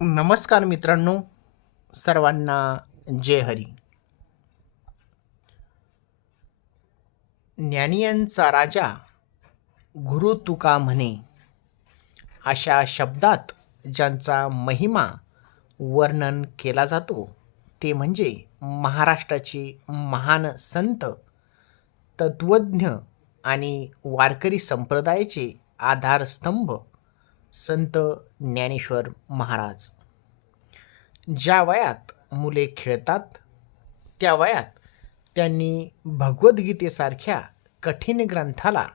नमस्कार मित्रांनो, सर्वांना जय हरी. ज्ञानियांचा राजा गुरु तुका म्हणे, अशा शब्दात ज्यांचा महिमा वर्णन केला जातो ते म्हणजे महाराष्ट्राचे महान संत, तत्वज्ञ आणि वारकरी संप्रदायाचे आधारस्तंभ संत ज्ञानेश्वर महाराज. ज्या वयात मुले खेळतात त्या वयात त्यांनी भगवद्गीतेसारख्या कठीण ग्रंथाला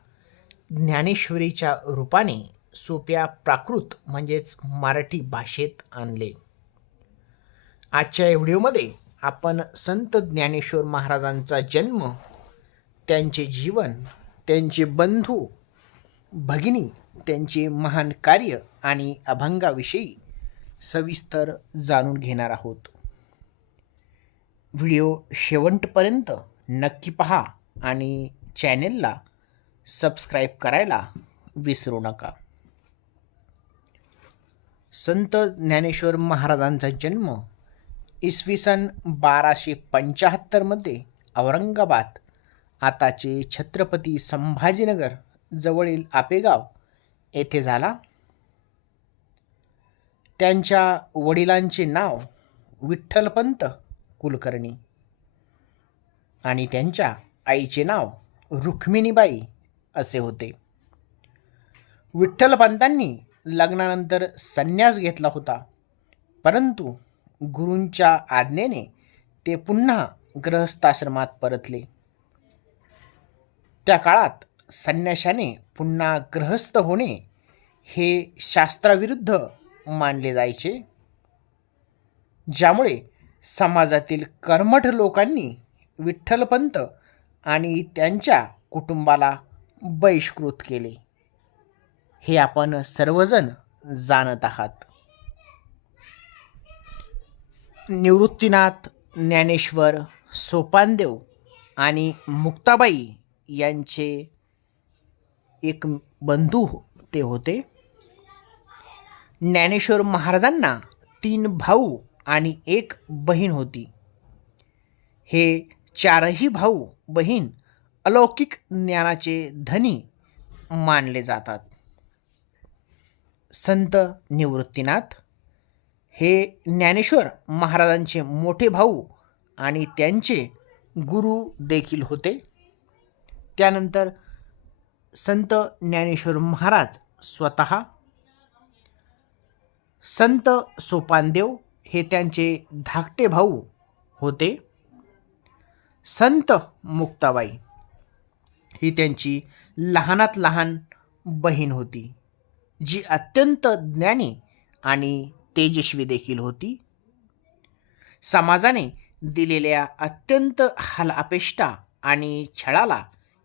ज्ञानेश्वरीच्या रूपाने सोप्या प्राकृत म्हणजेच मराठी भाषेत आणले. आजच्या व्हिडिओमध्ये आपण संत ज्ञानेश्वर महाराजांचा जन्म, त्यांचे जीवन, त्यांचे बंधू भगिनी, त्यांचे महान कार्य आणि अभंगाविषयी सविस्तर जाणून घेणार आहोत. व्हिडिओ शेवटपर्यंत नक्की पहा आणि चॅनेलला सबस्क्राईब करायला विसरू नका. संत ज्ञानेश्वर महाराजांचा जन्म इसवी सन 1275 मध्ये औरंगाबाद, आताचे छत्रपती संभाजीनगर जवळील आपेगाव येथे झाला. त्यांच्या वडिलांचे नाव विठ्ठलपंत कुलकर्णी आणि त्यांच्या आईचे नाव रुक्मिणीबाई असे होते. विठ्ठलपंतांनी लग्नानंतर संन्यास घेतला होता, परंतु गुरूंच्या आज्ञेने ते पुन्हा गृहस्थाश्रमात परतले. त्या काळात संन्याशाने पुन्हा गृहस्थ होणे हे शास्त्राविरुद्ध मानले जायचे, ज्यामुळे समाजातील कर्मठ लोकांनी विठ्ठलपंत आणि त्यांच्या कुटुंबाला बहिष्कृत केले, हे आपण सर्वजण जाणत आहात. निवृत्तीनाथ ज्ञानेश्वर सोपानदेव आणि मुक्ताबाई यांचे एक बंधू ते होते. ज्ञानेश्वर महाराजांना 3 भाऊ आणि 1 बहीण होती. हे 4ही भाऊ बहीण अलौकिक ज्ञानाचे धनी मानले जातात. संत निवृत्तीनाथ हे ज्ञानेश्वर महाराजांचे मोठे भाऊ आणि त्यांचे गुरु देखील होते. त्यानंतर संत ज्ञानेश्वर महाराज स्वतः, संत सोपानदेव हे त्यांचे धाकटे भाऊ होते. संत मुक्ताबाई ही त्यांची लहानात लहान बहीण होती, जी अत्यंत ज्ञानी आणि तेजस्वी देखील होती. समाजाने दिलेल्या अत्यंत हालअपेष्टा आणि छळाला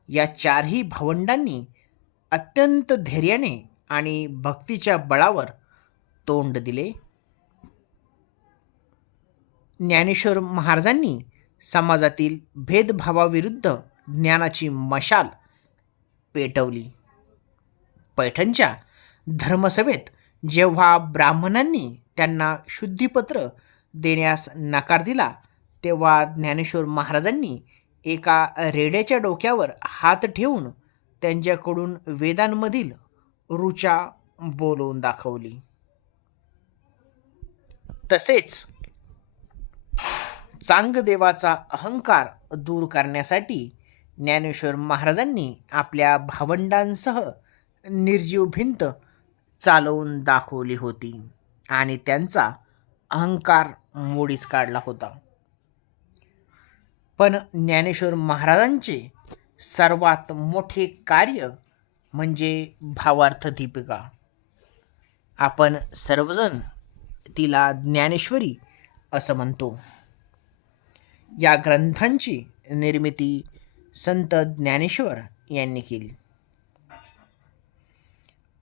या 4ही भावंडांनी अत्यंत धैर्याने आणि भक्तीच्या बळावर तोंड दिले. ज्ञानेश्वर महाराजांनी समाजातील भेदभावाविरुद्ध ज्ञानाची मशाल पेटवली. पैठणच्या धर्मसभेत जेव्हा ब्राह्मणांनी त्यांना शुद्धीपत्र देण्यास नकार दिला, तेव्हा ज्ञानेश्वर महाराजांनी एका रेड्याच्या डोक्यावर हात ठेवून त्यांच्याकडून वेदांमधील ऋचा बोलवून दाखवली. तसेच चांगदेवाचा अहंकार दूर करण्यासाठी ज्ञानेश्वर महाराजांनी आपल्या भावंडांसह निर्जीव भिंत चालवून दाखवली होती आणि त्यांचा अहंकार मोडीस काढला होता. पण ज्ञानेश्वर महाराजांचे सर्वात मोठे कार्य म्हणजे भावार्थ दीपिका. आपण सर्वजण तिला ज्ञानेश्वरी असं म्हणतो. या ग्रंथांची निर्मिती संत ज्ञानेश्वर यांनी केली.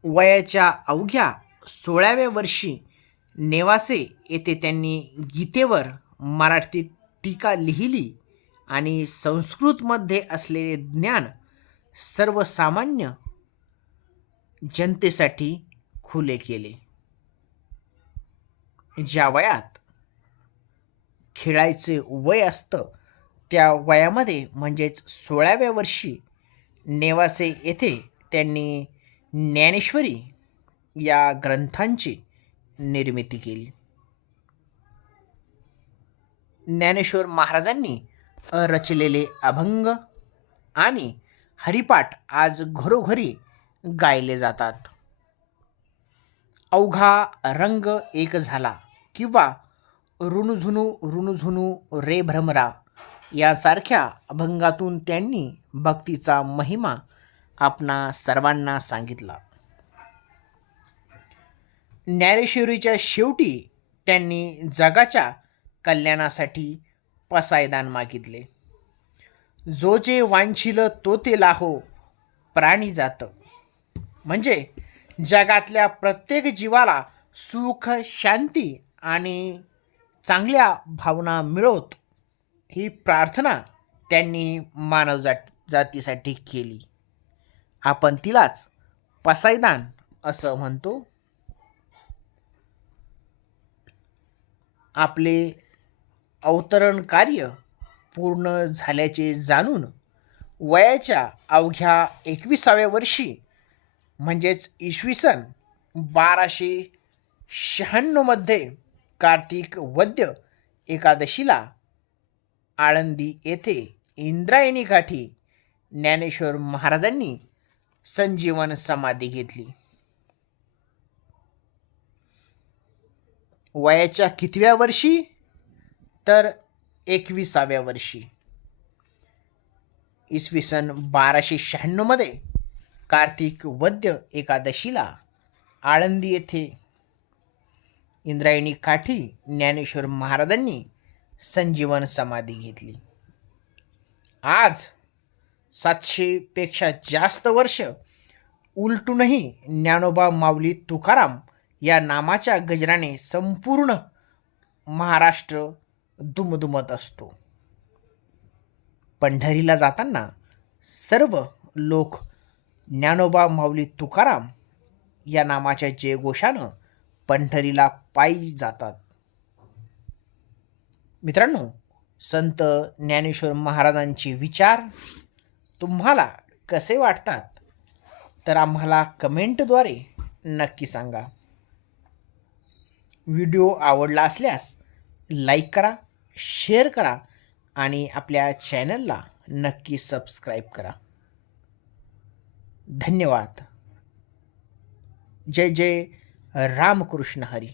वयाच्या अवघ्या 16व्या वर्षी नेवासे येथे त्यांनी गीतेवर मराठीत टीका लिहिली आणि संस्कृतमध्ये असलेले ज्ञान सर्वसामान्य जनतेसाठी खुले केले. ज्या वयात खेळायचे वय असतं त्या वयामध्ये म्हणजेच 16व्या वर्षी नेवासे येथे त्यांनी ज्ञानेश्वरी या ग्रंथांची निर्मिती केली. ज्ञानेश्वर महाराजांनी रचलेले अभंग आणि हरिपाठ आज घरोघरी गायले जातात. अवघा रंग एक झाला किंवा रुणझुनू रुणझुनू रे भ्रमरा यासारख्या अभंगातून त्यांनी भक्तीचा महिमा आपणा सर्वांना सांगितला. ज्ञानेश्वरीच्या शेवटी त्यांनी जगाच्या कल्याणासाठी पसायदान मागितले. जो जे वांछिल तो ते लाहो प्राणी जात, म्हणजे जगातल्या प्रत्येक जीवाला सुख, शांती आणि चांगल्या भावना मिळोत ही प्रार्थना त्यांनी जातीसाठी केली. आपण तिलाच पसायदान असं म्हणतो. आपले अवतरण कार्य पूर्ण झाल्याचे जाणून वयाच्या अवघ्या 21व्या वर्षी म्हणजेच इसवी सन 1296 मध्ये कार्तिक वद्य एकादशीला आळंदी येथे इंद्रायणी गाठी ज्ञानेश्वर महाराजांनी संजीवन समाधी घेतली. वयाच्या कितव्या वर्षी? तर 21व्या वर्षी. इसवी सन 1296 मध्ये कार्तिक वद्य एकादशीला आळंदी येथे इंद्रायणी काठी ज्ञानेश्वर महाराजांनी संजीवन समाधी घेतली. आज 700 पेक्षा जास्त वर्ष उलटूनही ज्ञानोबा माऊली तुकाराम या नामाच्या गजराने संपूर्ण महाराष्ट्र दुमदुमत असतो. पंढरीला जाताना सर्व लोक ज्ञानोबा माऊली तुकाराम या नामाच्या जयघोषानं पंढरीला पायी जातात. मित्रांनो, संत ज्ञानेश्वर महाराजांचे विचार तुम्हाला कसे वाटतात तर आम्हाला कमेंटद्वारे नक्की सांगा. व्हिडिओ आवडला असल्यास लाईक करा, शेअर करा आणि आपल्या चॅनलला नक्की सबस्क्राईब करा. धन्यवाद. जय जय रामकृष्ण हरी.